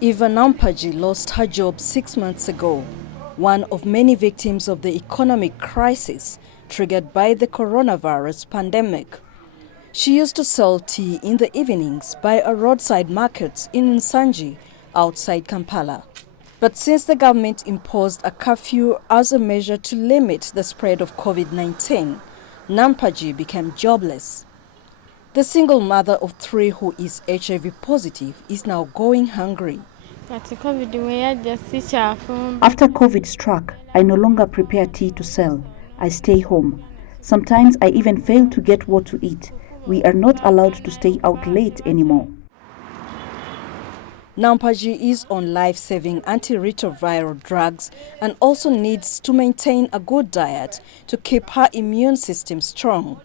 Eva Nampaji lost her job 6 months ago, one of many victims of the economic crisis triggered by the coronavirus pandemic. She used to sell tea in the evenings by a roadside market in Nsanji, outside Kampala. But since the government imposed a curfew as a measure to limit the spread of COVID-19, Nampaji became jobless. The single mother of 3 who is HIV positive is now going hungry. After COVID struck, I no longer prepare tea to sell. I stay home. Sometimes I even fail to get what to eat. We are not allowed to stay out late anymore. Nampaji is on life-saving antiretroviral drugs and also needs to maintain a good diet to keep her immune system strong.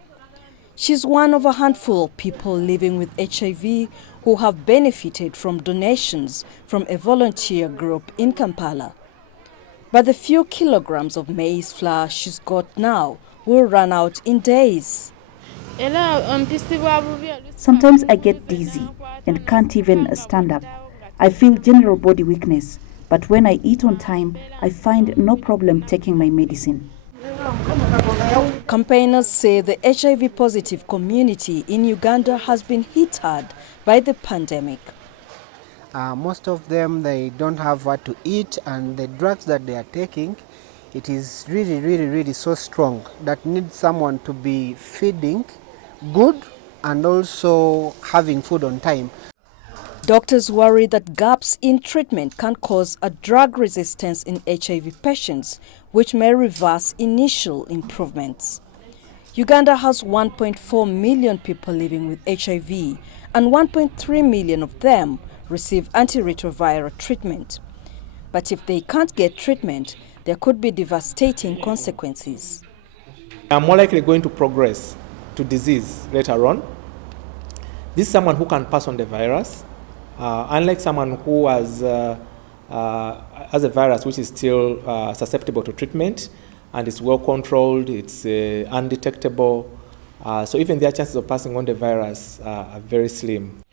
She's one of a handful of people living with HIV who have benefited from donations from a volunteer group in Kampala. But the few kilograms of maize flour she's got now will run out in days. Sometimes I get dizzy and can't even stand up. I feel general body weakness, but when I eat on time, I find no problem taking my medicine. Campaigners say the HIV-positive community in Uganda has been hit hard by the pandemic. Most of them, they don't have what to eat, and the drugs that they are taking, it is really so strong that needs someone to be feeding good and also having food on time. Doctors worry that gaps in treatment can cause a drug resistance in HIV patients, which may reverse initial improvements. Uganda has 1.4 million people living with HIV, and 1.3 million of them receive antiretroviral treatment. But if they can't get treatment, there could be devastating consequences. They are more likely going to progress to disease later on. This is someone who can pass on the virus. Unlike someone who has a virus which is still susceptible to treatment and is well controlled, it's undetectable. So even their chances of passing on the virus are very slim.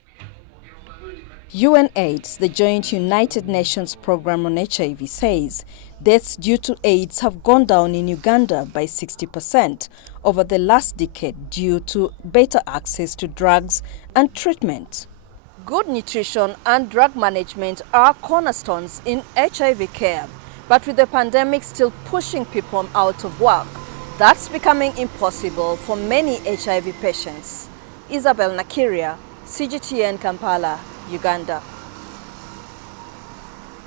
UNAIDS, the Joint United Nations Programme on HIV, says deaths due to AIDS have gone down in Uganda by 60% over the last decade due to better access to drugs and treatment. Good nutrition and drug management are cornerstones in HIV care, but with the pandemic still pushing people out of work, that's becoming impossible for many HIV patients. Isabel Nakiria, CGTN Kampala, Uganda.